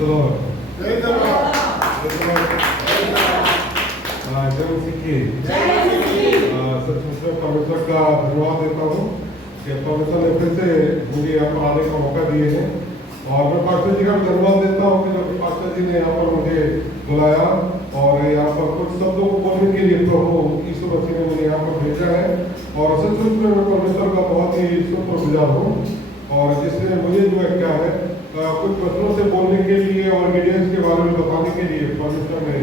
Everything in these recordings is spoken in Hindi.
the Lord. Praise the Lord. Praise the Lord. जय मसीह की। सच में परमेश्वर का धन्यवाद देता हूँ कि परमेश्वर ने फिर से मुझे यहाँ पर आने का मौका दिए हैं। और मैं पास्टर जी का भी धन्यवाद देता हूँ कि जब पास्टर जी ने यहाँ पर मुझे बुलाया और यहाँ पर कुछ शब्दों को बोलने के लिए प्रभु यीशु मसीह ने मुझे यहाँ पर भेजा है। और सचमुच में मैं परमेश्वर का बहुत ही शुक्रगुजार हूँ और जिसने मुझे जो है क्या है कुछ वचनों से बोलने के लिए और गिडियंस के बारे में बताने के लिए परमेश्वर ने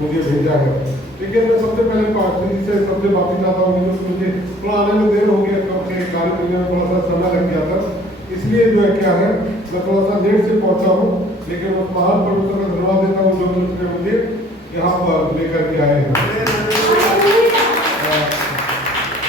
मुझे भेजा है। लेकिन मैं सबसे पहले पास्टर जी से सबसे माफी चाहता हूँ कि मुझे थोड़ा आने में देर हो गया, क्योंकि कार्य मिलने में थोड़ा सा समय लग गया था, इसलिए जो है क्या है मैं थोड़ा सा लेट से पहुंचा हूँ। लेकिन उस महान परमेश्वर का धन्यवाद देता हूँ जो उसने मुझे यहाँ पर लेकर के आए हैं।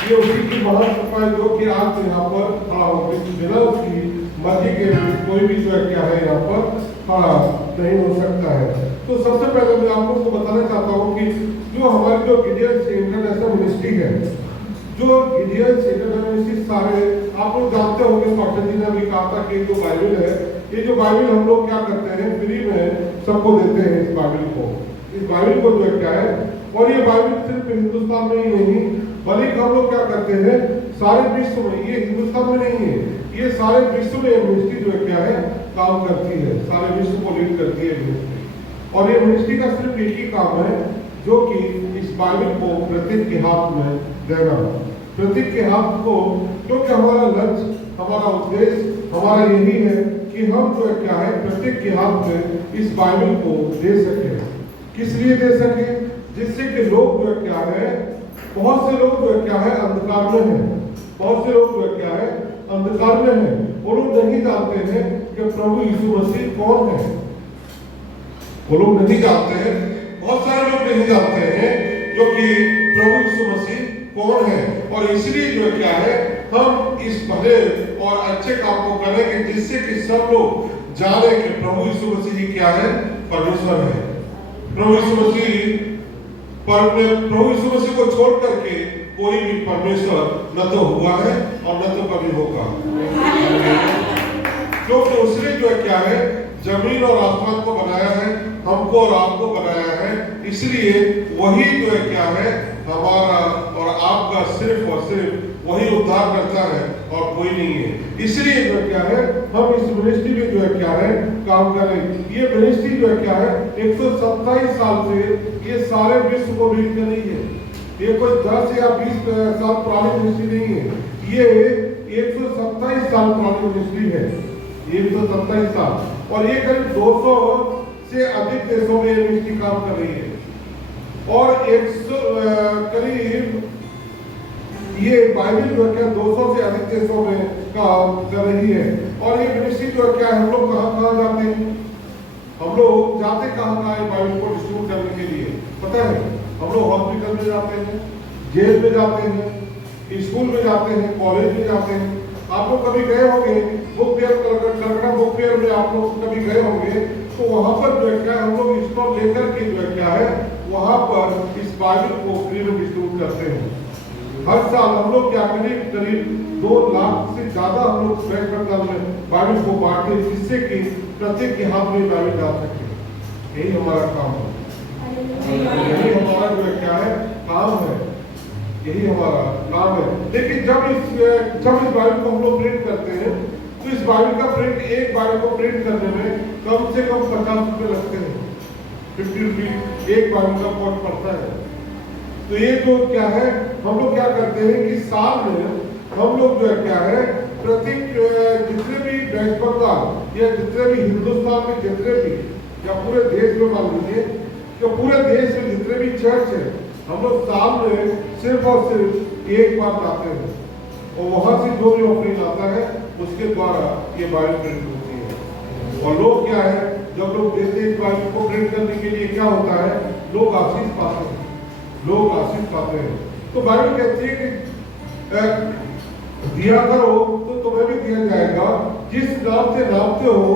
ये उसी की महान कृपा है जो कि आज यहाँ पर खड़ा हो, बिना उसकी मर्जी के कोई भी जो है क्या है यहाँ पर खड़ा नहीं हो सकता है। तो सबसे पहले मैं आप लोगों को बताना चाहता हूँ कि जो हमारी जो गिडियंस इंटरनेशनल मिनिस्ट्री है, जो गिडियंस इंटरनेशनल मिनिस्ट्री सारे आप लोग जानते होंगे, पास्टर जी ने अभी कहा था कि जो बाइबल है, ये जो बाइबल हम लोग क्या करते हैं फ्री में सबको देते हैं। इस बाइबल को जो है क्या है, और ये बाइबल सिर्फ हिंदुस्तान में ही नहीं बल्कि हम लोग क्या करते हैं सारे विश्व में, ये हिंदुस्तान में नहीं है, ये सारे विश्व में मिनिस्ट्री जो है क्या है काम करती है, सारे विश्व को लीड करती है मिनिस्ट्री। और ये मिनिस्ट्री का सिर्फ एक ही काम है जो कि इस बाइबल को प्रत्येक के हाथ में देना, प्रत्येक के हाथ को, क्योंकि हमारा लक्ष्य, हमारा उद्देश्य हमारा यही है कि हम जो है क्या है प्रत्येक के हाथ में इस बाइबल को दे सके। किस लिए दे सके? जिससे कि लोग जो है क्या है, बहुत से लोग जो है क्या है अंधकार में हैं, बहुत से लोग जो है क्या है अंधकार में हैं, वो लोग नहीं जानते हैं कि प्रभु यीशु मसीह कौन है, वो लोग नहीं जानते हैं, बहुत सारे लोग नहीं जानते हैं जो कि प्रभु यीशु मसीह कौन है। और इसलिए जो क्या है हम इस भले और अच्छे काम को करेंगे जिससे कि सब लोग जाने कि प्रभु यीशु मसीह जी क्या है, परमेश्वर है। प्रभु यीशु मसीह को छोड़ करके कोई भी परमेश्वर न तो हुआ है और न तो कभी होगा, क्योंकि उसने जो है क्या है जमीन और आसमान को बनाया है, हमको और आपको बनाया है, इसलिए वही जो है क्या है हमारा और आपका सिर्फ और सिर्फ वही उद्धार करता है और कोई नहीं है। इसलिए जो क्या है हम इस मिनिस्ट्री में जो है क्या है काम करें। ये मिनिस्ट्री जो है क्या है 127 साल से ये सारे विश्व को लीड कर रही है। ये कोई 10 या 20 साल पुरानी मिनिस्ट्री नहीं है, ये 127 साल पुरानी मिनिस्ट्री है, 127 साल। और ये करीब 200 से अधिक देशों में ये मिनिस्ट्री काम कर रही है और 100 करीब ये बाइबल जो है क्या 200 से अधिक देशों में काम कर रही है। और ये मिनिस्ट्री जो है क्या हम लोग कहाँ जाते हैं, हम लोग जाते कहाँ है बाइबल को डिस्ट्रीब्यूट करने के लिए, पता है? हम लोग हॉस्पिटल में जाते हैं, जेल में जाते हैं, स्कूल में जाते हैं, कॉलेज में जाते हैं। आप लोग कभी गए होंगे book fair, Calcutta book fair में आप लोग कभी गए होंगे, तो वहाँ पर जो है क्या हम लोग स्टॉल लेकर के जो है क्या है वहाँ पर इस बाइबल को फ्री में डिस्ट्रीब्यूट करते हैं। हर साल हम लोग क्या करीब 2 लाख से ज्यादा हम लोग वेस्ट बंगाल में बाइबल को बांटते हैं, जिससे कि प्रत्येक के हाथ में बाइबल जा सके। यही हमारा काम है, यही हमारा जो है क्या है काम है, यही हमारा नाम है। लेकिन जब इस बाइबल को हम लोग प्रिंट करते हैं तो इस बाइबल का प्रिंट, एक बाइबल को प्रिंट करने में कम से कम 50 रुपए लगते हैं, 50 रुपीज एक बाइबल का कॉस्ट पड़ता है। तो ये जो क्या है हम लोग क्या करते हैं कि साल में हम लोग जो है क्या है प्रत्येक जितने भी वेस्ट बंगाल या जितने भी हिंदुस्तान में जितने भी या पूरे देश में मान लीजिए तो पूरे देश में जितने भी चर्च है हम लोग साल में सिर्फ और सिर्फ एक बार जाते हैं और वहां से जो भी ऑफरिंग आता है उसके द्वारा ये बाइबल प्रिंट होती है। और लोग क्या है जब लोग देते हैं बाइबल को प्रिंट करने के लिए क्या होता है लोग आशीष पाते हैं, लोग आशीष पाते हैं। तो बाइबल कहती है कि दिया करो तो तुम्हें भी दिया जाएगा, जिस नाम से नापते हो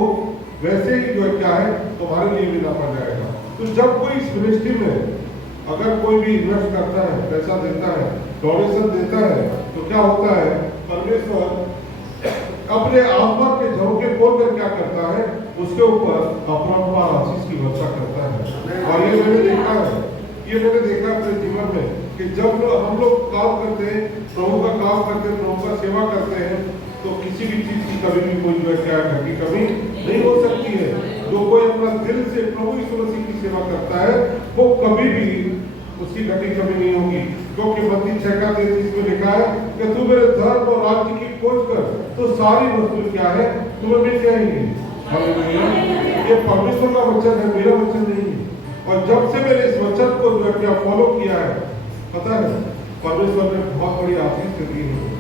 वैसे ही जो है क्या है तुम्हारे लिए भी नापा जाएगा। तो जब कोई इस मिनिस्ट्री में अगर कोई भी इन्वेस्ट करता है, पैसा देता है, डोनेशन देता है, तो क्या होता है परमेश्वर अपने आसमान के झरोखे खोलकर क्या करता है, उसके ऊपर अपरंपार आशीष की वर्षा करता है। और ये मैंने देखा है, ये मैंने देखा अपने जीवन में कि जब हम लोग काम करते हैं, प्रभु का काम करते हैं, प्रभु का सेवा करते हैं, तो किसी भी चीज की कभी भी कोई जो है क्या घटी कमी नहीं हो सकती है। जो कोई अपना दिल से प्रभु यीशु मसीह की सेवा करता है, वो कभी भी उसकी घटी कमी नहीं होगी। क्योंकि मत्ती 6:33 में लिखा है कि तू मेरे धर्म और राज्य की खोज कर, तो सारी वस्तु क्या है तुम्हें मिल जाएंगी। ये परमेश्वर का वचन है, मेरा वचन नहीं है। और जब से मैंने इस वचन को जो है क्या फॉलो किया है, पता है परमेश्वर ने बहुत बड़ी आशीष दी है।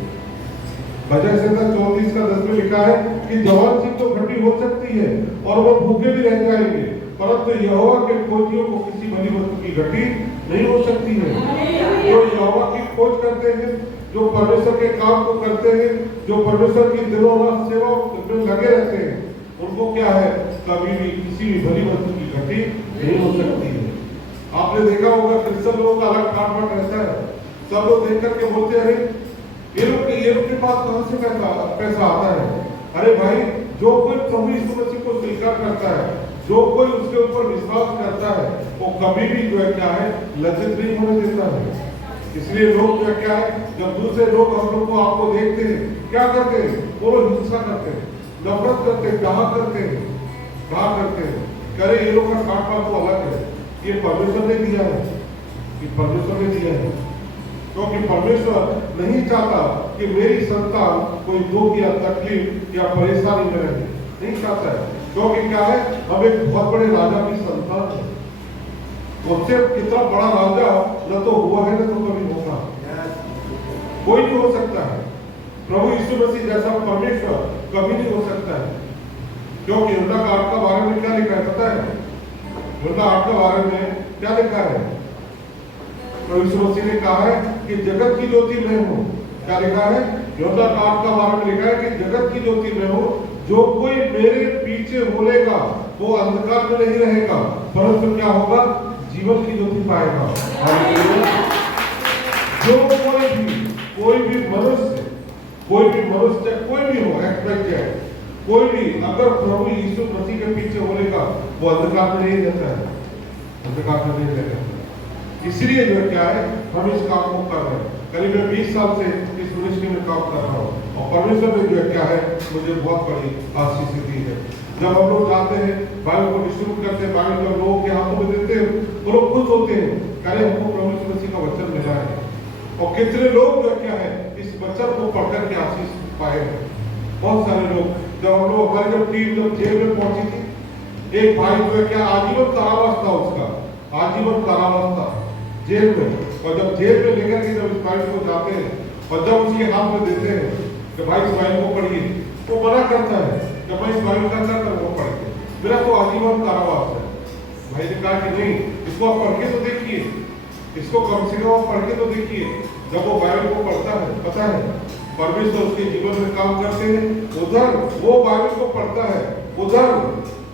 भजन संहिता 34:10 में लिखा है कि जवान सिंह तो घटी हो सकती है और वो भूखे भी रह जाएंगे, परंतु यहोवा के खोजियों को किसी भली वस्तु की घटी नहीं हो सकती है। जो यहोवा की खोज करते हैं, जो परमेश्वर के काम को करते हैं, जो परमेश्वर की दिनों रात सेवा में लगे रहते हैं, उनको क्या है कभी भी किसी भी भली वस्तु की घटी नहीं हो सकती है। आपने देखा होगा क्रिश्चियन लोगों का अलग ठाट रहता है। सब लोग देख करके बोलते हैं ये लोग के पास कहां से पैसा आता है। अरे भाई, जो कोई प्रभु यीशु मसीह को स्वीकार करता है, जो कोई उसके ऊपर विश्वास करता है, वो कभी भी जो है क्या है लज्जित नहीं होने देता है। इसलिए लोग जो है क्या है, जब दूसरे लोग हम लोग को आपको देखते हैं, क्या करते हैं, वो लोग हिंसा करते हैं, नफरत करते हैं, कहा करते हैं, करे ये लोग का काट पात तो अलग है। ये परमेश्वर ने दिया है, ये परमेश्वर ने दिया है। क्योंकि परमेश्वर नहीं चाहता कि मेरी संतान कोई दुख या तकलीफ या परेशानी में रहे, नहीं चाहता है। क्योंकि क्या है, हम एक बहुत बड़े राजा की संतान है। उससे कितना बड़ा राजा न तो हुआ है न तो कभी होगा, कोई नहीं हो सकता है। प्रभु यीशु मसीह जैसा परमेश्वर कभी नहीं हो सकता है। क्योंकि यूहन्ना 8 के बारे में क्या लिखा है पता है? यूहन्ना 8 के बारे में क्या लिखा है? प्रभु यीशु मसीह ने कहा है कि जगत की ज्योति मैं हूँ। क्या लिखा है? यूहन्ना 8 के बारे में लिखा है कि जगत की ज्योति मैं हूँ, जो कोई मेरे पीछे बोलेगा वो अंधकार में नहीं रहेगा, परंतु क्या होगा, जीवन की ज्योति पाएगा। जो कोई भी मनुष्य कोई भी हो, एक्सपेक्ट कोई भी अगर प्रभु यीशु मसीह के पीछे बोलेगा, वो अंधकार में नहीं रहता है, अंधकार में नहीं रहता है। इसलिए जो क्या है, हम इस काम को कर रहे हैं। करीब मैं 20 साल से इस मिनिस्ट्री में काम कर रहा हूँ, और परमेश्वर ने जो क्या है मुझे बहुत बड़ी आशीष दी है। जब हम लोग जाते हैं, बाइबल को डिस्ट्रीब्यूट करते हैं, बाइबल जब लोगों के हाथों में देते हैं, वो लोग खुश होते हैं, कहे हमको प्रभु यीशु मसीह का वचन मिला है। और कितने लोग जो क्या है इस वचन को पढ़कर के आशीष पाए हैं। बहुत सारे लोग, जब हम लोग हमारी जब टीम जब जेल में पहुंची थी, एक भाई जो है क्या आजीवन कारावास था, उसका आजीवन कारावास था जेल में। और जब जेल में लेकर के जब इस बाइबल को जाते हैं और जब उसके हाथ में देते हैं कि भाई इस बाइबल को पढ़िए, वो मना करता है कि भाई इस बाइबल का क्या कर वो पढ़िए, मेरा तो आजीवन कारावास है। भाई ने कहा कि नहीं, इसको आप पढ़ के तो देखिए, इसको कम से कम आप पढ़ के तो देखिए। जब वो बाइबल को पढ़ता है, पता है परमेश्वर उसके जीवन में काम करते हैं। उधर वो बाइबल को पढ़ता है, उधर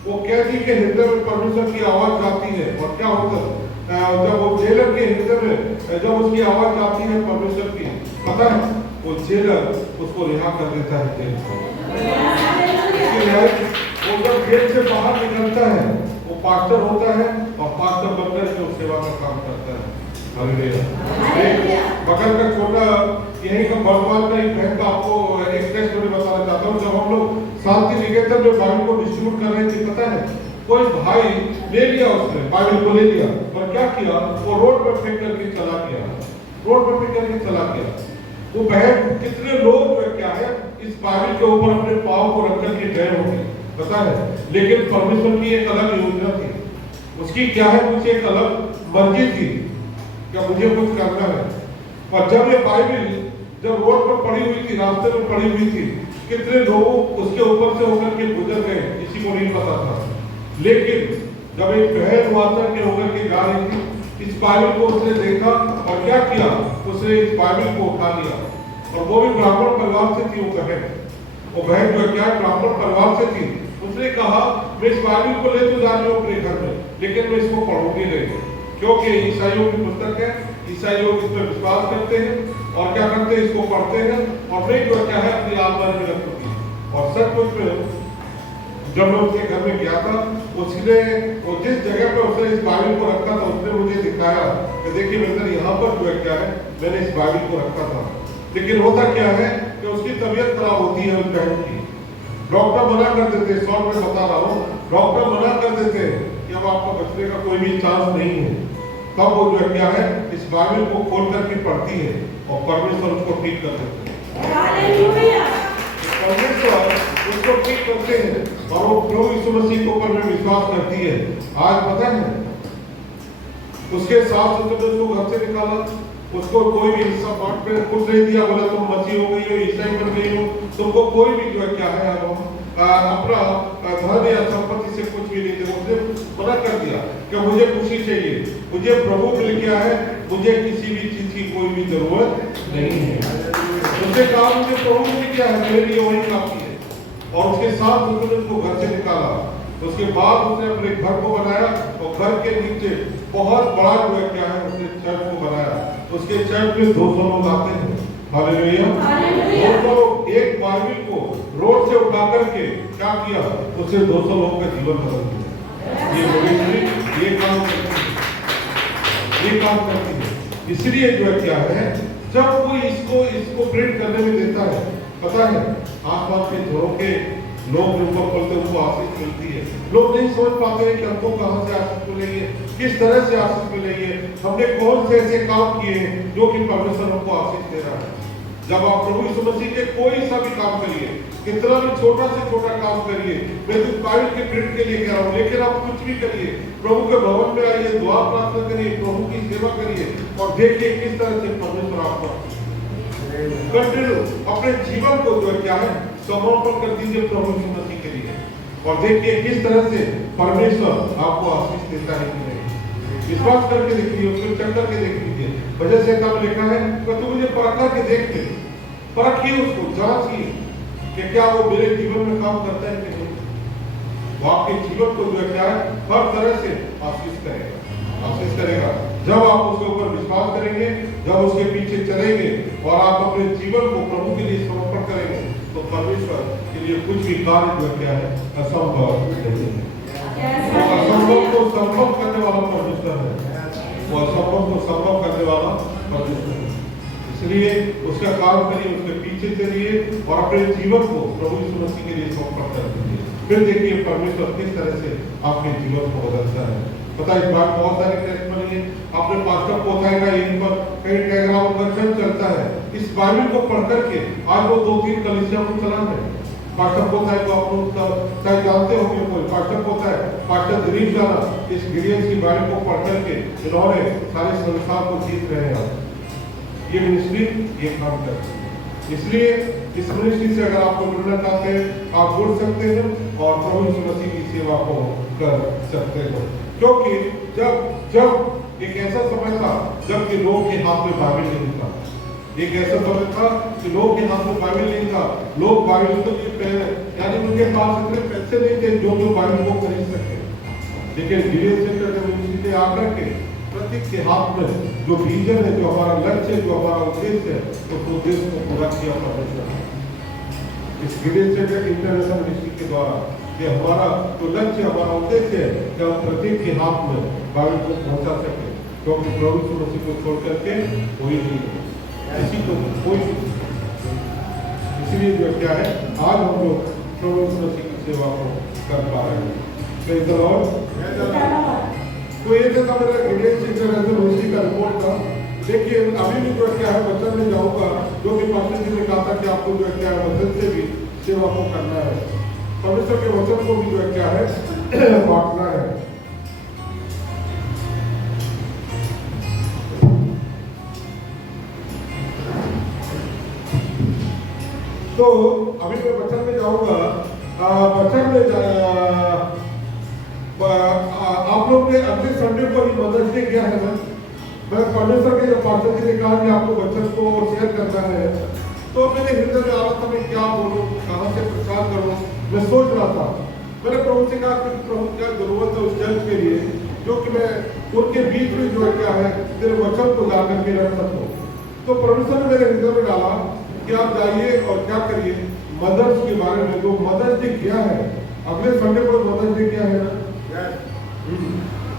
वो कैदी के हृदय में परमेश्वर की आवाज आती है। और क्या होता है, जब वो जेलर के हृदय में जब उसकी आवाज आती है परमेश्वर की, पता है वो जेलर उसको रिहा कर देता है जेल से। वो जब जेल से बाहर निकलता है, वो पास्टर होता है और पास्टर बनकर के सेवा का काम करता है। बगल का छोटा यही का वर्तमान का एक बहन का आपको एक टेस्ट में बताना चाहता हूँ। जब हम लोग शांति निकेतन में बाइबल को डिस्ट्रीब्यूट कर रहे थे, पता है कोई भाई ले लिया, उसने बाइबल को ले लिया और क्या किया, वो रोड पर फेंक करके चला गया, रोड पर फेंक करके चला गया। वो बहन, कितने लोग क्या है इस बाइबल के ऊपर अपने पाँव को रख करके गए होंगे, पता है। लेकिन परमेश्वर की एक अलग योजना थी, उसकी क्या है, कुछ एक अलग मर्जी थी, क्या मुझे कुछ करना है। और जब ये बाइबल जब रोड पर पड़ी हुई थी, रास्ते में पड़ी हुई थी, कितने लोग उसके ऊपर से होकर के गुजर गए, किसी को नहीं पता था। लेकिन जब एक बहन वाचक के होकर के जा रही थी, इस बाइबल को उसने देखा और क्या किया, उसने इस बाइबल को उठा लिया। और वो भी ब्राह्मण परिवार से थी, वो बहन जो क्या ब्राह्मण परिवार से थी। उसने कहा मैं इस बाइबल को ले तो जा रही हूँ अपने घर में, लेकिन मैं इसको पढ़ूंगी नहीं, क्योंकि ईसाइयों की पुस्तक है, ईसाई लोग इस पर विश्वास करते हैं और क्या करते हैं, इसको पढ़ते हैं और नहीं तो क्या है अपनी आत्मा में रखती है। और सचमुच में जब मैं उसके घर में गया था, उसने वो जिस जगह पे उसने इस बाइबल को रखा था उसने मुझे दिखाया कि देखिए मित्र यहाँ पर जो है क्या है, मैंने इस बाइबल को रखा था। लेकिन होता क्या है कि उसकी तबीयत खराब होती है उस बहन की। डॉक्टर मना कर देते, शॉर्ट में बता रहा हूँ, डॉक्टर मना कर देते कि अब आपका बचने का कोई भी चांस नहीं है। तब वो जो है क्या है, इस बाइबल को खोल करके पढ़ती है और परमेश्वर उसको ठीक कर देते हैं। परमेश्वर उसको ठीक करते हैं और वो प्रभु यीशु मसीह के ऊपर में विश्वास करती है। आज पता है उसके साथ उसको घर से निकाला, उसको कोई भी हिस्सा बांट पे कुछ नहीं दिया, बोला तुम मसीह हो गई हो, ईसाई बन गई हो, तुमको कोई भी जो है क्या है अपना धन या संपत्ति से कुछ भी नहीं दे। उसने मना कर दिया कि मुझे खुशी चाहिए, मुझे प्रभु मिल गया है, मुझे किसी भी चीज की कोई भी जरूरत नहीं है। उसने कहा मुझे प्रभु मिल गया है, मेरे लिए वही काफी है। और उसके साथ उसने उसको घर से निकाला। उसके बाद उसने अपने घर को बनाया और घर के नीचे बहुत बड़ा जो है क्या है उसने चर्च को बनाया। उसके चर्च में 200 लोग आते हैं। हालेलुया। 200 लोग एक बाइबल को रोड से उठा करके क्या किया, उससे 200 लोगों का जीवन बदल दिया। ये मिनिस्ट्री ये काम करती है। इसलिए जो है क्या है, जब कोई इसको प्रिंट करने में देता है, पता है आसपास के घरों के लोग ऊपर पलते उनको आशीष मिलती है। लोग नहीं समझ पाते हैं कि हमको कहां से आशीष मिलेगी, किस तरह से आशीष मिलेगी, हमने कौन से ऐसे काम किए हैं जो कि परमेश्वर हमको आशीष दे रहा है। जब आप प्रभु यीशु मसीह के कोई सा भी काम करिए, कितना भी छोटा से छोटा काम करिए, मैं तो बाइबल के प्रिंट के लिए कह रहा हूँ, लेकिन आप कुछ भी करिए, प्रभु के भवन में आइए, दुआ प्रार्थना करिए, प्रभु की सेवा करिए और देखिए किस तरह से परमेश्वर आपको कंटिन्यू अपने जीवन को जो है क्या है समर्पण कर दीजिए प्रभु यीशु मसीह के लिए और देखिए किस तरह से परमेश्वर आपको आशीष देता है कि नहीं। विश्वास करके देखिए, उसको चेक करके देख लीजिए। वजह से काम लिखा है कि तुम मुझे परख के देख ले, परखिए उसको, जांचिए कि क्या वो मेरे जीवन में काम करता है कि नहीं। वो आपके जीवन को जो है क्या है हर तरह से आशीष करेगा। जब आप उसके ऊपर विश्वास करेंगे, जब उसके पीछे चलेंगे और आप अपने जीवन को प्रभु के लिए समर्पण करेंगे, तो परमेश्वर के लिए कुछ भी कार्य जो क्या है असंभव नहीं है। असंभव को संभव करने वाला परमेश्वर है, वो असंभव को संभव करने वाला परमेश्वर है। इसलिए उसका काम करिए, उसके पीछे चलिए और अपने जीवन को प्रभु यीशु मसीह के लिए समर्पण कर दीजिए। फिर देखिए परमेश्वर किस तरह से आपके जीवन को बदलता है। पता है इस बार बहुत सारे टेस्ट बनी है, आपने पास्टर पोथाई का यहीं पर कई टेलीग्राम कन्वेंशन चलता है। इस बाइबल को पढ़ करके आज वो 2-3 कलीसिया को चला है। पास्टर पोथाई को आप लोग शायद जानते होंगे, कोई पास्टर पोथाई, पास्टर दिलीप जाना, इस गिरियंस की बाइबल को पढ़ करके इन्होंने सारे संसार को जीत रहे हैं। ये मिनिस्ट्री ये काम करती है। इसलिए इस मिनिस्ट्री से अगर आपको जुड़ना चाहते हैं, आप जुड़ सकते हैं और प्रभु यीशु मसीह की सेवा को कर सकते हैं। क्योंकि जब एक ऐसा समय था जबकि लोग के हाथ में बाइबल नहीं था, एक ऐसा समय था कि लोग के हाथ में बाइबल नहीं था, लोग बाइबल को यानी उनके पास इतने पैसे नहीं थे जो बाइबल को खरीद सके। लेकिन धीरे से आकर के प्रत्येक के हाथ में जो विजन है, जो हमारा लक्ष्य है, जो हमारा उद्देश्य है, उस उद्देश्य को पूरा किया परमेश्वर इस गिरियन इंटरनेशनल मिनिस्ट्री के द्वारा। कि हमारा तो लक्ष्य, हमारा उद्देश्य है कि हम प्रत्येक के हाथ में बाइबल को पहुंचा सके, क्योंकि प्रभु यीशु मसीह को छोड़ करके कोई नहीं है, किसी को कोई नहीं। इसलिए जो क्या है आज हम लोग प्रभु यीशु मसीह की सेवा को कर पा रहे हैं। तो ये था मेरा गिरियन इंटरनेशनल मिनिस्ट्री का रिपोर्ट था। देखिए अभी भी जो क्या है वचन में जाऊंगा, जो कि पास्टर जी ने कहा था कि आपको जो क्या है वचन से भी सेवा को करना है, परमेश्वर के वचन को भी जो है क्या है बांटना है। तो अभी मैं वचन में जाऊंगा। वचन में आप लोग ने अगले संडे को ही मदर्स डे किया है ना, मैं परमेश्वर के जब पास्टर जी ने कहा कि आपको वचन को शेयर करना है, तो मेरे हृदय में आ रहा था मैं क्या बोलूं, कहां से प्रचार करूं। मैं सोच रहा था, मैंने प्रभु से कहा कि प्रभु क्या जरूरत है उस चर्च के लिए जो कि मैं उनके बीच में जो है क्या है तेरे वचन को ला करके रख सकूं। तो परमेश्वर ने मेरे हृदय में डाला कि आप जाइए और क्या करिए, मदर्स के बारे में, जो मदर्स डे किया है, अगले संडे को मदर्स डे किया है ना,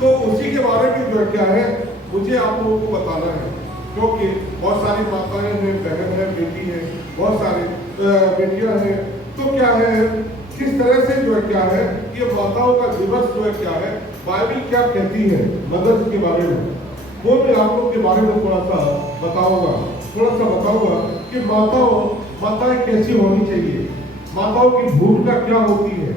तो उसी के बारे में जो है क्या है मुझे आप लोगों को बताना है, क्योंकि बहुत सारी माताएं हैं, बहन है, बेटी है, बहुत सारी बेटियां हैं। तो क्या है, किस तरह से जो है क्या है ये माताओं का दिवस जो है क्या है, बाइबल क्या कहती है मदर्स के बारे में, वो मैं आप लोग के बारे में थोड़ा सा बताऊंगा कि माताएं कैसी होनी चाहिए, माताओं की भूमिका क्या होती है।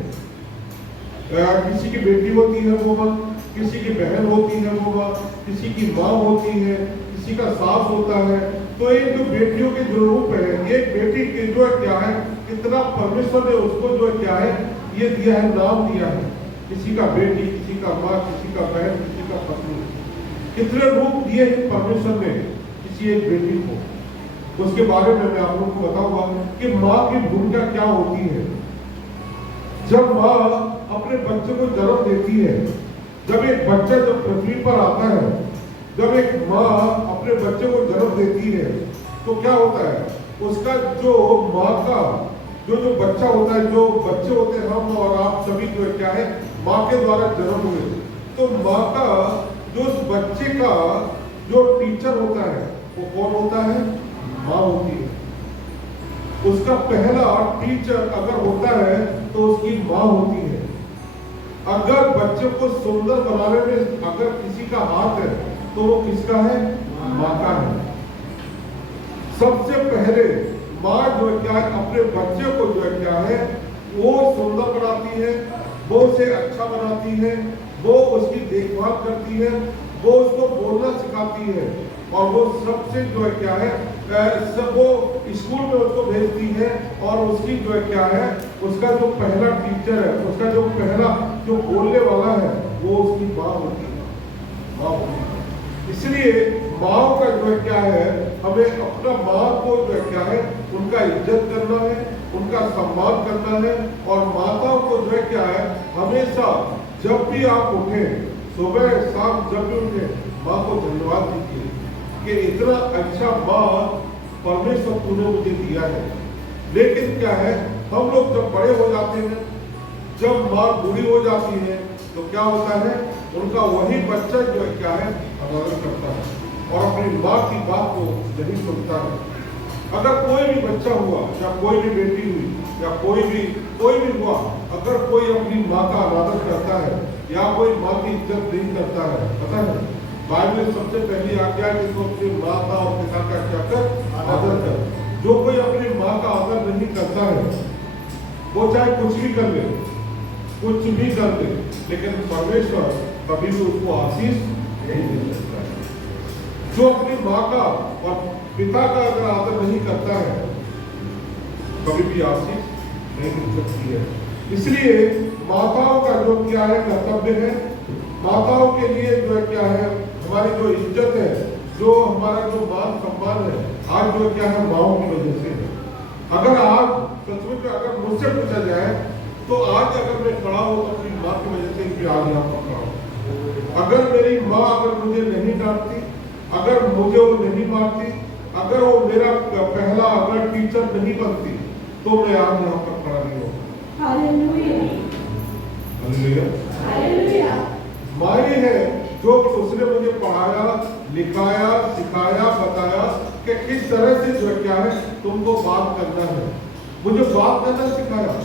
किसी की बेटी होती है वो माँ, किसी की बहन होती है वो माँ, किसी की माँ होती है, किसी का सास होता है। तो ये जो बेटियों के जो रूप है, एक बेटी के जो है क्या है, कितना परमेश्वर ने उसको जो है क्या है ये दिया है, नाम दिया है। किसी का बेटी, किसी का माँ, किसी का बहन, किसी का पत्नी, कितने रूप दिए हैं परमेश्वर ने किसी एक बेटी को। उसके बारे में मैं आप लोगों को बताऊंगा कि माँ की भूमिका क्या होती है। जब माँ अपने बच्चे को जन्म देती है, जब एक बच्चा जब पृथ्वी पर आता है, जब एक माँ अपने बच्चे को जन्म देती है, तो क्या होता है, उसका जो माँ का जो बच्चा होता है, जो बच्चे होते हैं, हम और आप सभी जो क्या है माँ के द्वारा जन्म हुए। तो माँ का जो उस बच्चे का जो टीचर होता है वो कौन होता है, माँ होती है। उसका पहला टीचर अगर होता है तो उसकी माँ होती है। अगर बच्चे को सुंदर बनाने में अगर किसी का हाथ है तो वो किसका है, माँ का है। सबसे पहले माँ जो क्या है अपने बच्चे को जो क्या है वो सुंदर बनाती है, वो उसे अच्छा बनाती है, वो उसकी देखभाल करती है, वो उसको बोलना सिखाती है, और वो सबसे जो है क्या है सब वो स्कूल में उसको भेजती है, और उसकी जो है क्या है उसका जो पहला टीचर है, उसका जो पहला जो बोलने वाला है वो उसकी माँ होती है, माँ होती है। इसलिए माँ का जो है क्या है, हमें अपना माँ को जो है क्या है उनका इज्जत करना है, उनका सम्मान करना है। और माताओं को जो है क्या है हमेशा जब भी आप उठे, सुबह शाम जब भी उठे, माँ को धन्यवाद दीजिए कि इतना अच्छा माँ परमेश्वर तूने मुझे दिया है। लेकिन क्या है, हम लोग जब बड़े हो जाते हैं, जब माँ बूढ़ी हो जाती है, तो क्या होता है, उनका वही बच्चा जो है क्या है अवहेलना करता है और अपनी माँ की बात को नहीं सुनता है। अगर कोई भी बच्चा हुआ या कोई भी बेटी हुई या कोई भी हुआ, अगर कोई अपनी माँ का अनादर करता है या कोई माँ की इज्जत नहीं करता है, पता है बाइबल में सबसे पहली आज्ञा है कि तो अपनी माता और पिता का क्या कर, आदर कर। जो कोई अपनी माँ का आदर नहीं करता है वो चाहे कुछ भी कर ले, कुछ भी कर ले, लेकिन परमेश्वर कभी भी उसको आशीष नहीं दे सकता है। जो अपनी माँ का और पिता का अगर आदर नहीं करता है, कभी भी आशीष नहीं मिल सकती है। इसलिए माताओं का जो क्या है कर्तव्य है, माताओं के लिए जो है क्या है हमारी जो इज्जत है, जो हमारा जो मान सम्मान है, आज जो क्या है माओ की वजह से है। अगर आज सच में अगर मुझसे पूछा जाए तो आज अगर मैं खड़ा हूँ तो अपनी माँ की वजह से भी आज यहाँ पर खड़ा हूँ। अगर मेरी माँ अगर मुझे नहीं डांटती, अगर मुझे वो नहीं मारती, अगर वो मेरा पहला अगर टीचर नहीं बनती, तो मैं आज यहाँ पर खड़ा नहीं होता। Hallelujah, hallelujah. माँ है जो उसने मुझे पढ़ाया, लिखाया, सिखाया, बताया कि किस तरह से जो क्या है तुमको बात करना है, मुझे बात करना सिखाया।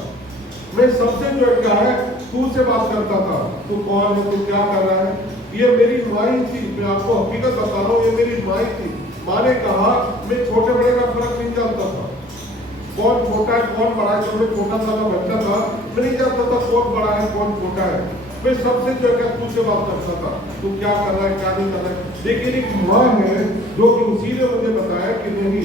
मैं सबसे जो क्या है तू से बात करता था, तू कौन है, तू क्या कर रहा है, ये मेरी माँ ही थी। मैं आपको हकीकत बता रहा हूँ, ये मेरी माँ ही थी। माँ ने कहा मैं छोटे बड़े का फर्क नहीं जानता था, कौन छोटा है कौन बड़ा है। जब मैं छोटा सा बच्चा था मैं नहीं जानता था कौन बड़ा है कौन छोटा है। मैं सबसे जो है तू से बात करता था, तू क्या कर रहा है क्या नहीं कर रहा है। लेकिन एक माँ है जो कि उसी ने मुझे बताया कि नहीं,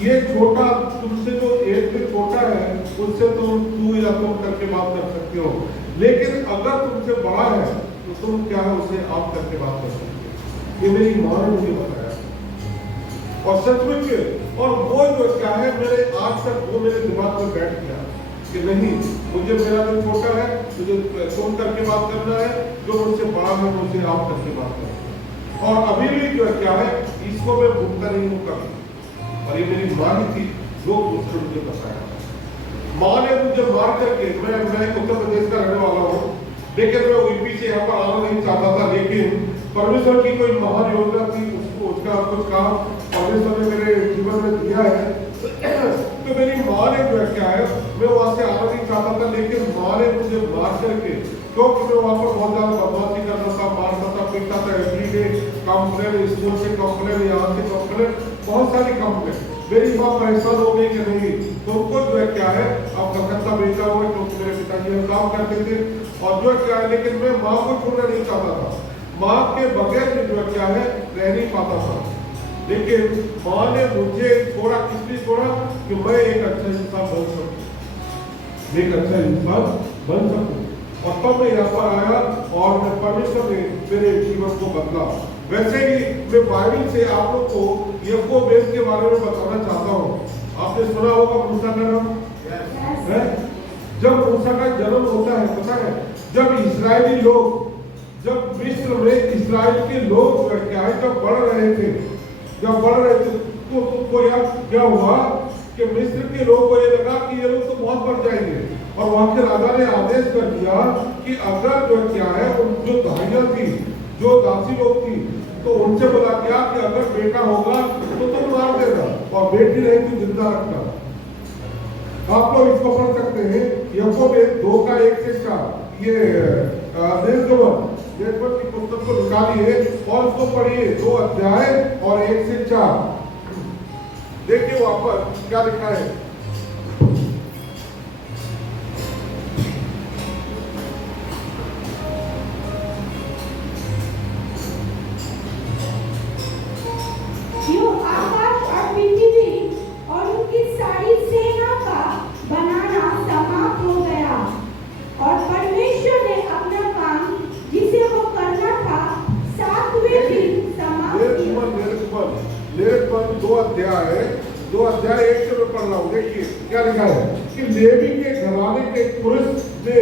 ये छोटा तुमसे जो एज में छोटा है उससे तुम तू या तुम करके बात कर सकते हो, लेकिन अगर तुमसे बड़ा है तो तुम क्या है उसे आप करके बात कर सकते हो। ये मेरी माँ ने मुझे बताया और सच में, और वो जो क्या है मेरे आज तक वो मेरे दिमाग में बैठ गया कि नहीं, मुझे मेरा जो छोटा है मुझे तुम करके बात करना है, जो मुझसे बड़ा है मुझसे आप करके बात करना है। और अभी भी जो क्या है इसको मैं भूलता नहीं हूँ कभी। और ये मेरी माँ ही थी जो उसने मुझे बताया। माँ ने मुझे मार करके, मैं उत्तर प्रदेश का रहने वाला हूँ, लेकिन मैं यूपी से यहाँ पर आना नहीं चाहता था, लेकिन परमेश्वर की कोई महान योजना थी, उसका कुछ काम परमेश्वर ने मेरे जीवन में दिया है। तो मेरी माँ ने जो है क्या है, मैं वहाँ से आना नहीं चाहता था, लेकिन माँ ने मुझे मार करके, क्योंकि मैं वहाँ पर बहुत ज्यादा बदमाशी करता था, मारता था, पीटता था, एवरीडे कंप्लेन, स्कूल से कंप्लेन, यहाँ से कंप्लेन, बहुत सारी कंप्लेन। मेरी माँ परेशान हो गई कि नहीं, तो उनको जो है क्या है, अब कलकत्ता भेजा हुआ है, क्योंकि मेरे पिताजी काम करते थे, और जो है क्या है, लेकिन मैं माँ को छोड़ना नहीं चाहता था। माँ के बगैर में जो है क्या है, रह नहीं पाता था। लेकिन माँ ने मुझे छोड़ा, किस लिए छोड़ा, कि मैं एक अच्छा इंसान बन सकूं, एक अच्छा इंसान बन सकूं। और तब मैं यहाँ पर आया और मैं परमेश्वर ने मेरे जीवन को बदला। वैसे ही मैं बाइबल से आप लोग को याकूब के बारे में बताना चाहता हूँ। आपने सुना होगा मूसा का नाम है? जब मूसा का जन्म होता है, पता है, जब इस्राएली लोग, जब मिस्र में इस्राएल के लोग क्या है, जब बढ़ रहे थे, तो क्या हुआ कि मिस्र के लोगों को ये लगा कि ये लोग तो बहुत बढ़ जाएंगे, और वहां के राजा ने आदेश कर दिया कि अगर जो क्या है, उन जो दाहियां थी, जो दासी लोग थी, तो उनसे बोला क्या कि अगर बेटा होगा तो तुम मार देना, और बेटी रही तो जिंदा रखना। आप लोग इसको पढ़ सकते हैं, याकूब 2:1-4, ये निर्गमन की पुस्तक को निकालिए और उसको पढ़िए, 2 अध्याय और 1 से 4। देखिए वहां पर क्या लिखा है। दो अध्याय 1 से मैं पढ़ रहा हूँ। देखिए क्या लिखा है कि लेवी के घराने के पुरुष ने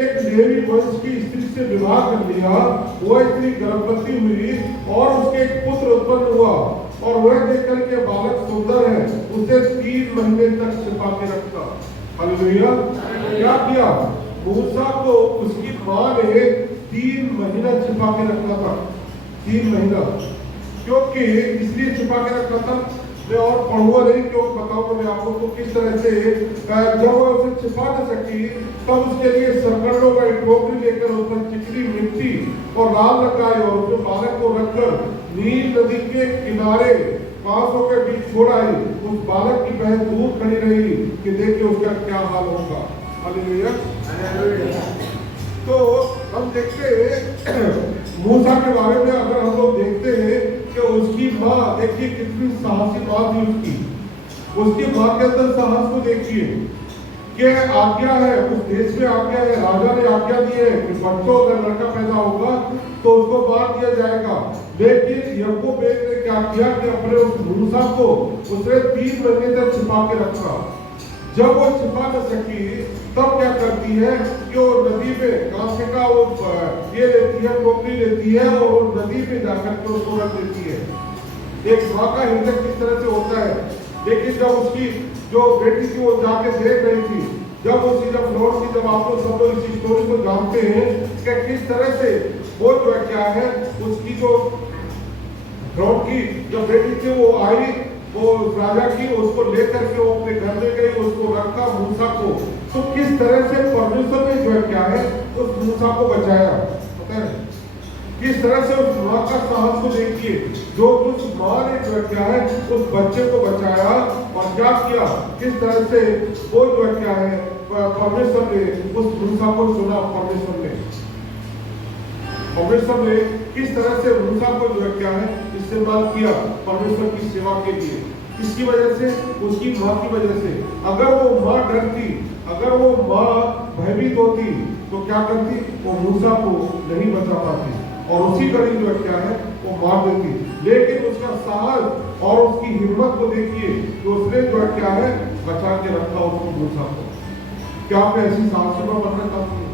एक लेवी वंश की स्त्री से विवाह कर लिया। वह स्त्री गर्भवती हुई और उसके एक पुत्र उत्पन्न हुआ, और वह देखकर के बालक सुंदर है, उसे 3 महीने तक छिपा के रखा। हालेलुया। क्या किया? मूसा को उसकी माँ ने 3 महीना छिपा के रखा था। 3 महीना क्योंकि इसलिए छिपा के रखा था, मैं और पढ़ूंगा नहीं, क्यों बताऊंगा मैं आप लोग को किस तरह से जब वह उसे छिपा न सकी, तब उसके लिए सरकंडों का एक टोकरी लेकर उसमें चिकनी मिट्टी और लाल लगाई, और उसमें बालक को रखकर नील नदी के किनारे बांसों के बीच छोड़ आई। उस बालक की बहन दूर खड़ी रही कि देखिए उसका क्या हाल होगा। हालेलुया। तो हम देखते हैं मूसा के बारे में, अगर हम लोग देखते हैं कि उसकी माँ, देखिए कितनी साहसी माँ थी उसकी माँ के अंदर साहस को देखिए। क्या आज्ञा है, उस देश में आज्ञा है, राजा ने आज्ञा दी है कि बच्चों अगर लड़का पैदा होगा तो उसको मार दिया जाएगा। लेकिन याकूब ने क्या किया कि अपने उस मूसा को उसने 3 महीने तक छिपा के रखा। जब वो छिपा न सकी, तब क्या करती है कि वो नदी में कांसे का वो ये लेती है, टोकरी लेती है, और वो नदी में जाकर के उसको रख देती है। एक माँ का हृदय किस तरह से होता है। लेकिन जब उसकी जो बेटी थी वो जाके देख रही थी, जब उसकी जब लौट की, जब आप लोग सब लोग इस स्टोरी को जानते हैं कि किस तरह से वो जो है क्या है, उसकी जो लौट की जो बेटी थी वो आई, वो राजा की, उसको लेकर के वो अपने घर में गई, उसको रखा मूसा को। तो किस तरह से परमेश्वर ने जो है क्या है उस मूसा को बचाया, पता है किस तरह से उस माँ का साहस को देखिए, जो उस माँ ने जो है क्या है उस बच्चे को बचाया, और क्या किया, किस तरह से वो जो है क्या है परमेश्वर ने उस मूसा को चुना। परमेश्वर ने किस तरह से मूसा को जो है क्या है इस्तेमाल किया परमेश्वर की सेवा के लिए। किसकी वजह से? उसकी माँ की वजह से। अगर वो माँ डरती, अगर वो माँ भयभीत होती, तो क्या करती? वो मूसा को नहीं बचा पाती, और उसी घड़ी जो है क्या है वो मार देती। लेकिन उसका साहस और उसकी हिम्मत को देखिए कि उसने जो है क्या है बचा के रखा उसको, मूसा को। क्या आप ऐसी साहसी को बनना चाहती है?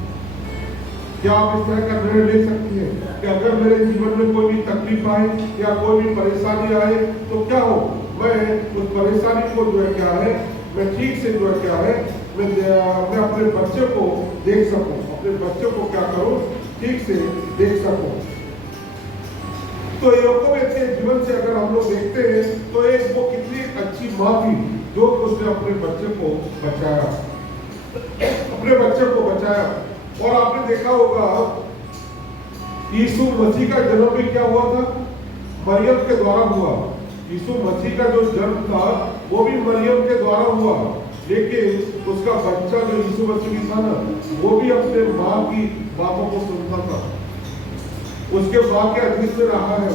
क्या आप इस तरह का निर्णय ले सकती है कि अगर मेरे जीवन में कोई भी तकलीफ आए या कोई भी परेशानी आए तो क्या हो, मैं उस परेशानी को जो है क्या है मैं ठीक से जो है क्या है मैं अपने बच्चे को देख सकूं, अपने बच्चे को क्या करूं, ठीक से देख सकूं। तो याकूब के जीवन से अगर हम लोग देखते हैं तो एक वो कितनी अच्छी माँ थी जो उसने अपने बच्चे को बचाया, अपने बच्चे को बचाया। और आपने देखा होगा यीशु मसीह का जन्म भी क्या हुआ था, मरियम के द्वारा हुआ। यीशु मसीह का जो जन्म था वो भी मरियम के द्वारा हुआ, लेकिन उसका बच्चा जो यीशु मसीह भी था ना, वो भी अपने माँ की बातों को सुनता था, उसके माँ के अधीन में रहा है।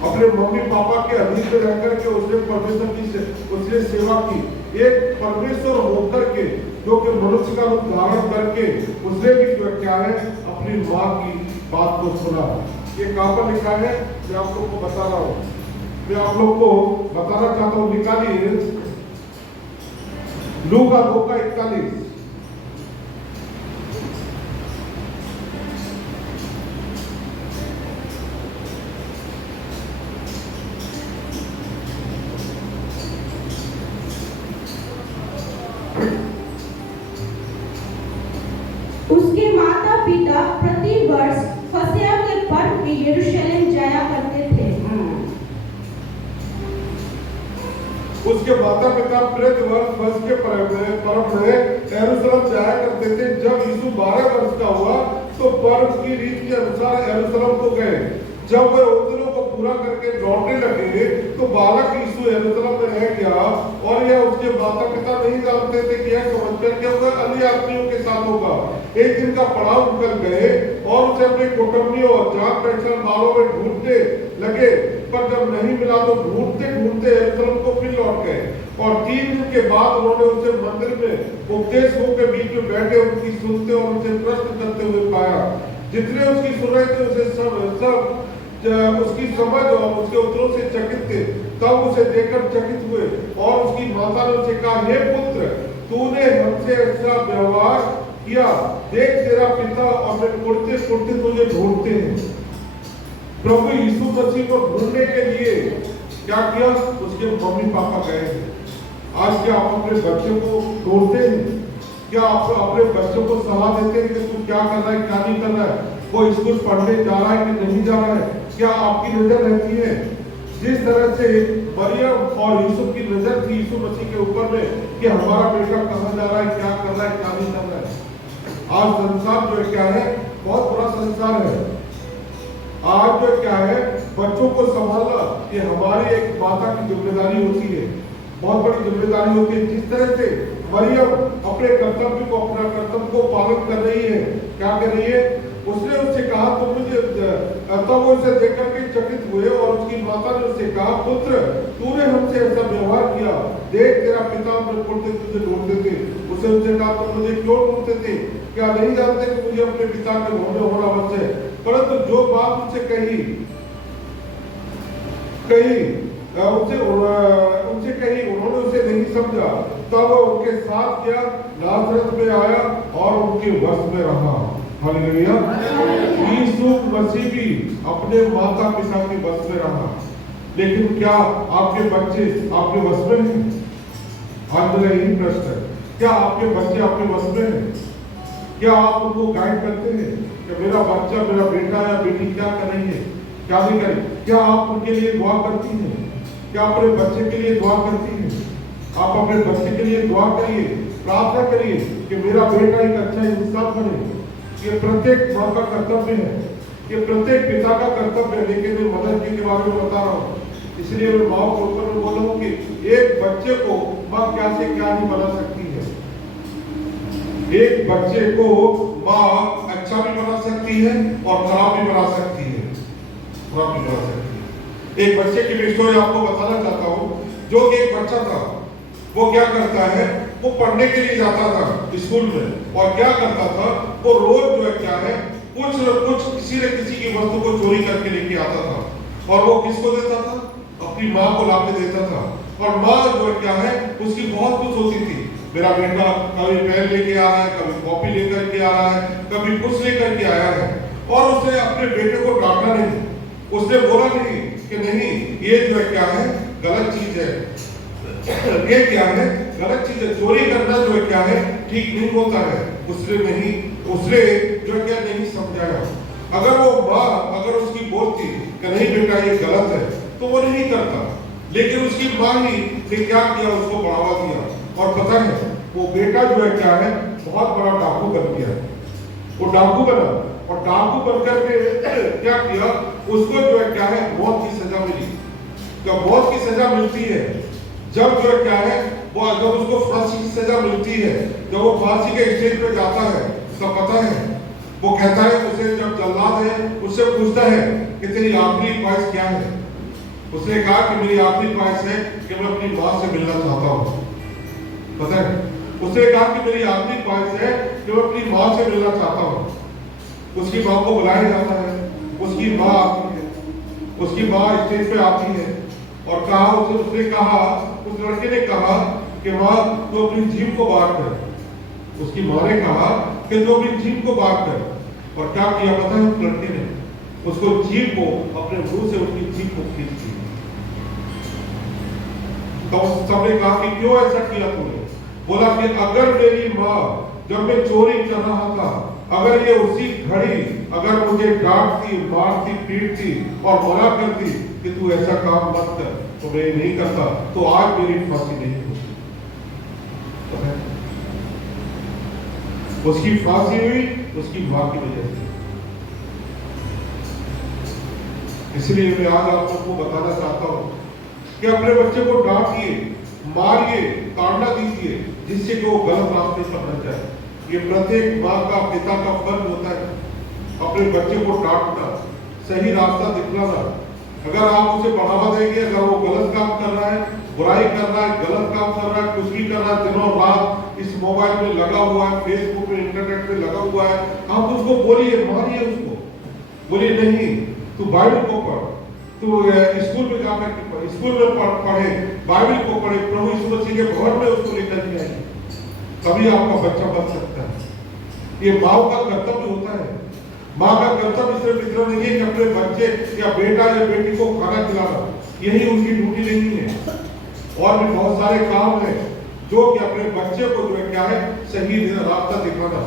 अपने मम्मी पापा के अधीन में रह करके उसने परमेश्वर की उसने सेवा की। एक परमेश्वर होकर के जो कि मनुष्य का रूप धारण करके उसने भी जो क्या है अपनी माँ की बात को सुना। ये कहाँ पर लिखा है, मैं आप लोग को बता रहा हूँ, मैं आप लोग को बताना चाहता हूँ। निकालिए लूका 2:41। उसके माता पिता प्रति वर्ष फसह के पर्व में यरूशलेम जाया करते थे। उसके माता पिता प्रति वर्ष फसह के पर्व में यरूशलेम जाया करते थे। जब यीशु 12 वर्ष का हुआ तो पर्व की रीत के अनुसार यरूशलेम को गए। जब वे उन दिनों को पूरा करके लौटने लगे तो बालक यीशु यरूशलेम में रह गया और यह उसके माता पिता नहीं जानते थे कि यह समझकर कि वह अन्य यात्रियों के साथ होगा। एक दिन का पड़ाव निकल गए और उसे अपने कुटुंबियों और जान पहचान वालों में ढूंढने लगे, पर जब नहीं मिला तो ढूंढते ढूंढते यरूशलेम को फिर लौट गए। और 3 दिन के बाद उन्होंने उसे मंदिर में उपदेशकों के बीच में बैठे उनकी सुनते और उनसे प्रश्न करते हुए पाया। जितने उसकी सुन रहे थे उसे सब उसकी समझ और उसके उत्तरों से चकित थे। तब उसे देखकर चकित हुए और उसकी माता ने उसे कहा, हे पुत्र, तूने हमसे ऐसा व्यवहार किया, देख तेरा पिता और मैं कुड़ते कुड़ते तुझे ढूंढते हैं। प्रभु यीशु मसीह को ढूंढने के लिए क्या किया, उसके मम्मी पापा गए। आज क्या आप अपने बच्चे को ढूंढते हैं? क्या आप अपने बच्चों को सलाह देते हैं कि तू क्या कर रहा है, क्या नहीं कर रहा है, वो स्कूल पढ़ने जा रहा है कि नहीं जा रहा है? क्या आपकी नजर रहती है जिस तरह से मरियम और यूसुफ की नजर थी यीशु मसीह के ऊपर में कि हमारा बेटा कहाँ जा रहा है, क्या कर रहा है, क्या नहीं कर रहा है? आज संसार जो है क्या है, बहुत बड़ा संसार है। आज जो क्या है, बच्चों को संभालना ये हमारी एक माता की जिम्मेदारी होती है, बहुत बड़ी जिम्मेदारी होती है। जिस तरह से मरियम अपने कर्तव्य को अपना कर्तव्य को पालन कर रही है, क्या कर रही है, उसने उससे कहा तो मुझे, तब उसे देख करके चकित हुए और उसकी माता ने उससे कहा, पुत्र, तूने हमसे ऐसा व्यवहार किया, देख तेरा पिता अपने पुत्र तुझे ढूंढते थे। उसे कहा, तो मुझे क्यों ढूंढते थे? क्या नहीं जानते कि मुझे अपने पिता के ढूंढने होना आवश्यक है? परंतु जो बात उनसे कही उन्होंने उसे नहीं समझा। तब उनके साथ क्या नासरत में आया और उनके वश में रहा। हालेलुया। यीशु मसीह भी अपने माता पिता के वश में रहा, लेकिन क्या आपके बच्चे आपके वश में हैं? आज मेरा यही प्रश्न है, क्या आपके बच्चे आपके वश में हैं? क्या आप उनको गाइड करते हैं कि मेरा बच्चा, मेरा बेटा या बेटी क्या कर रही है, क्या नहीं करें? क्या आप उनके लिए दुआ करती हैं? क्या अपने बच्चे के लिए दुआ करती हैं? आप अपने बच्चे के लिए दुआ करिए, प्रार्थना करिए कि मेरा बेटा एक अच्छा इंसान बने। ये प्रत्येक माँ का कर्तव्य है, ये प्रत्येक पिता का कर्तव्य है। लेकिन मैं मदर जी के बारे में बता रहा हूँ, इसलिए मैं माँ के ऊपर में बोल रहा हूँ कि एक बच्चे को माँ क्या से क्या नहीं बना सकती है। एक बच्चे को माँ अच्छा भी बना सकती है और खराब भी बना सकती है, खराब भी बना सकती है। एक बच्चे की मैं स्टोरी आपको बताना चाहता हूँ। जो एक बच्चा था, वो क्या करता है, वो पढ़ने के लिए जाता था स्कूल में, और क्या करता था, वो रोज जो है क्या है, कुछ न कुछ किसी न किसी की वस्तु को चोरी करके लेके आता था। और वो किसको देता था? अपनी माँ को लाके देता था। और माँ जो है क्या है, उसकी बहुत कुछ होती थी। मेरा बेटा कभी पेन लेके आ रहा है, कभी कॉपी लेकर के आ रहा है, कभी कुछ लेकर के आया है। और उसने अपने बेटे को डांटा नहीं, उसने बोला नहीं कि नहीं ये जो है क्या है, गलत चीज है। ये क्या है, गलत चीज है। चोरी करना जो है क्या है, ठीक नहीं होता है। उसने जो है क्या नहीं समझाया। अगर वो माँ अगर उसकी बोलती कि नहीं बेटा ये गलत है, तो वो नहीं करता। लेकिन उसकी माँ ही ने क्या किया, उसको बढ़ावा दिया। और पता है वो बेटा जो है क्या है, बहुत बड़ा डाकू बन गया। वो डाकू बना, और डाकू बनकर के क्या किया, उसको जो है क्या है, मौत की सजा मिली। जब मौत की सजा मिलती है, जब जो है क्या है, वो जब उसको फांसी की सजा मिलती है, जब वो फांसी के स्टेज पे जाता है, तो पता है वो कहता है, उसे जब जल्लाद है उससे पूछता है कि तेरी आखिरी ख्वाहिश क्या है। उसने कहा कि मेरी आखिरी ख्वाहिश है कि मैं अपनी माँ से मिलना चाहता हूँ। पता है उसने कहा कि मेरी आखिरी ख्वाहिश है कि मैं अपनी माँ से मिलना चाहता हूँ। उसकी माँ को बुलाया जाता है, उसकी माँ आती है, उसकी माँ स्टेज पे आती है और कहा, उसने कहा, उस लड़के ने कहा कि माँ तू अपनी जीभ को बाहर कर। उसकी माँ ने कहा कि तू अपनी जीभ को बाहर कर। और क्या किया पता है, उस लड़के ने उसको जीभ को अपने मुंह से उसकी जीभ को खींच दी। तो सबने कहा कि क्यों ऐसा किया तूने? बोला कि अगर मेरी माँ जब मैं चोरी कर रहा था, अगर ये उसी घड़ी अगर मुझे डांटती, मारती, पीटती और मना करती कि तू ऐसा काम मत कर, तो मैं नहीं करता, तो आज मेरी फांसी नहीं होती। उसकी फांसी हुई उसकी मां की वजह से। इसलिए मैं आज आप सबको बताना चाहता हूं कि अपने बच्चे को डांटिए, मारिए, ताड़ना दीजिए, जिससे कि वो गलत रास्ते पर न जाए। ये प्रत्येक माँ का, पिता का फर्ज होता है, अपने बच्चे को डांटना, सही रास्ता दिखलाना। अगर आप उसे बढ़ावा देंगे, अगर वो गलत काम कर रहा है, बुराई कर रहा है, गलत काम कर रहा है, कुछ भी कर रहा है, दिनों रात इस मोबाइल में लगा हुआ है, फेसबुक में, इंटरनेट पे लगा हुआ है, आप उसको बोलिए, मारिए उसको, बोलिए नहीं तू बाइबल को पढ़, तू स्कूल में जाकर के पढ़, स्कूल में पढ़े, बाइबल को पढ़े, प्रभु यीशु मसीह के भवन में उसको लेकर के आइए, तभी आपका बच्चा बच सकता है। ये माँ का कर्तव्य होता है। माँ का कर्तव्य सिर्फ इतना नहीं है कि अपने बच्चे या बेटा या बेटी को खाना खिलाना, यही उनकी ड्यूटी नहीं है। और भी बहुत सारे काम है जो कि अपने बच्चे को जो है क्या है, सही रास्ता दिखाना।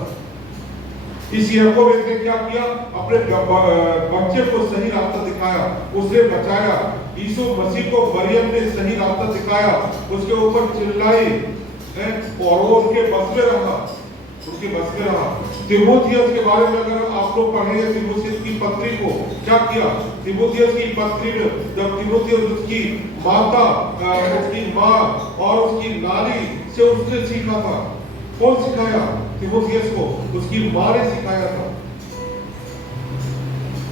इस याकूब ने क्या किया, अपने बच्चे को सही रास्ता दिखाया, उसे बचाया। यीशु मसीह को मरियम ने सही रास्ता दिखाया, उसके ऊपर चिल्लाई और वो उनके बस में रहा, उनके बस में रहा। तीमुथियुस के बारे में अगर आप लोग पढ़ेंगे तीमुथियुस की पत्री को, क्या किया तीमुथियुस की पत्री में, जब तीमुथियुस उसकी माता, उसकी माँ और उसकी नानी से उसने सीखा था। कौन सिखाया तीमुथियुस को? उसकी माँ ने सिखाया था।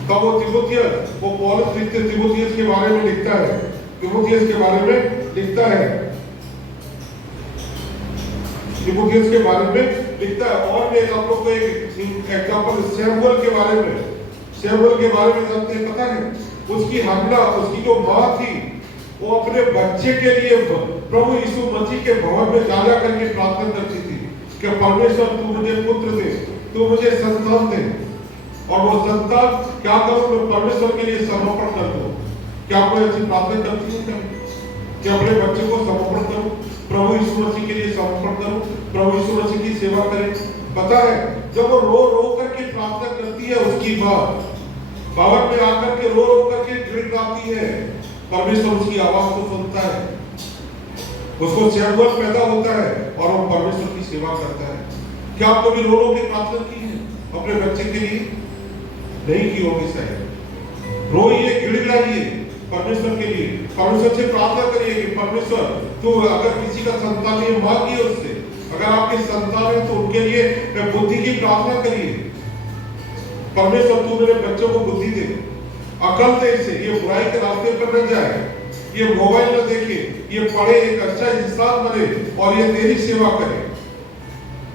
तब वो तीमुथियुस, वो पौलुस लिखते तीमुथियुस के बारे में लिखता है, तीमुथियुस के बारे में लिखता है, तीमुथियुस के बारे में लिखता है। और एक आप लोग को एक एग्जांपल सैमुअल के बारे में, सैमुअल के बारे में जानते हैं, पता है उसकी हन्ना, उसकी जो माँ थी, वो अपने बच्चे के लिए प्रभु यीशु मसीह के भवन में जा करके प्रार्थना करती थी कि परमेश्वर तू मुझे पुत्र दे, तू मुझे संतान दे, और वो संतान क्या करूं, मैं परमेश्वर के लिए समर्पण कर दूं। क्या कोई ऐसी प्रार्थना करती है कि अपने बच्चे को समर्पण करूं, प्रभु यीशु मसीह के लिए समर्पण करूं, प्रभु यीशु मसीह की सेवा करें? पता है जब वो रो रो करके प्रार्थना करती है, उसकी माँ भवन में आकर के रो रो करके गिड़गिड़ाती है, परमेश्वर उसकी आवाज को सुनता है, उसको सैमुअल पैदा होता है और वो परमेश्वर की सेवा करता है। क्या आप कभी रो रो के प्रार्थना की है अपने बच्चे के लिए? नहीं की होगी शायद। रोइए, गिड़गिड़ाइए परमेश्वर के लिए, परमेश्वर से प्रार्थना करिए कि परमेश्वर तो अगर किसी का संतान है मांगिए उससे, अगर आपके संतान है तो उनके लिए बुद्धि की प्रार्थना करिए, परमेश्वर तू मेरे बच्चों को बुद्धि दे, अकल दे, से ये बुराई के रास्ते पर न जाए, ये मोबाइल न देखे, ये पढ़े, एक अच्छा इंसान बने और ये तेरी सेवा करे।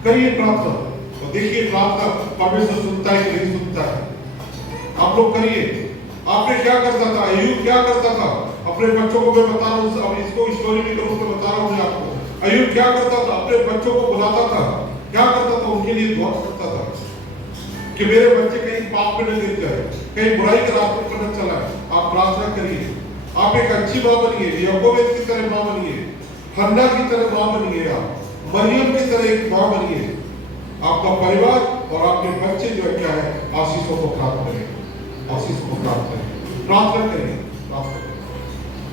करिए प्रार्थना और देखिए प्रार्थना परमेश्वर सुनता है कि नहीं सुनता है। आप लोग करिए। आपने क्या करता था, अय्यूब क्या करता था अपने बच्चों को, मैं बता रहा हूँ, अब इसको स्टोरी नहीं करूँ तो बता रहा हूँ मैं आपको। अय्यूब क्या करता था, अपने बच्चों को बुलाता था, क्या करता था, उनके लिए दुआ करता था कि मेरे बच्चे कहीं पाप में न गिर जाए, कहीं बुराई के रास्ते पर न चला। आप प्रार्थना करिए, आप एक अच्छी माँ बनिए, याकूब की तरह माँ बनिए हन्ना की तरह मां बनिए, आप मरियम की तरह एक मां बनिए। आपका परिवार और आपके बच्चे जो है क्या है, आशीषों को प्राप्त करें, आशीषों को प्राप्त करें। प्रार्थना करें, प्रार्थना करें,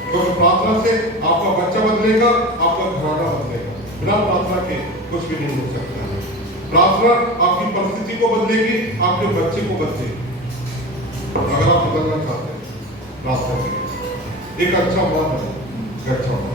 क्योंकि प्रार्थना से आपका बच्चा बदलेगा, आपका घराना बदलेगा। बिना प्रार्थना के कुछ भी नहीं हो सकता है। प्रार्थना आपकी परिस्थिति को बदलेगी, आपके बच्चे को बदलेगी। अगर आप बदलना चाहते हैं, प्रार्थना करें, एक अच्छा मां बने, अच्छा मां।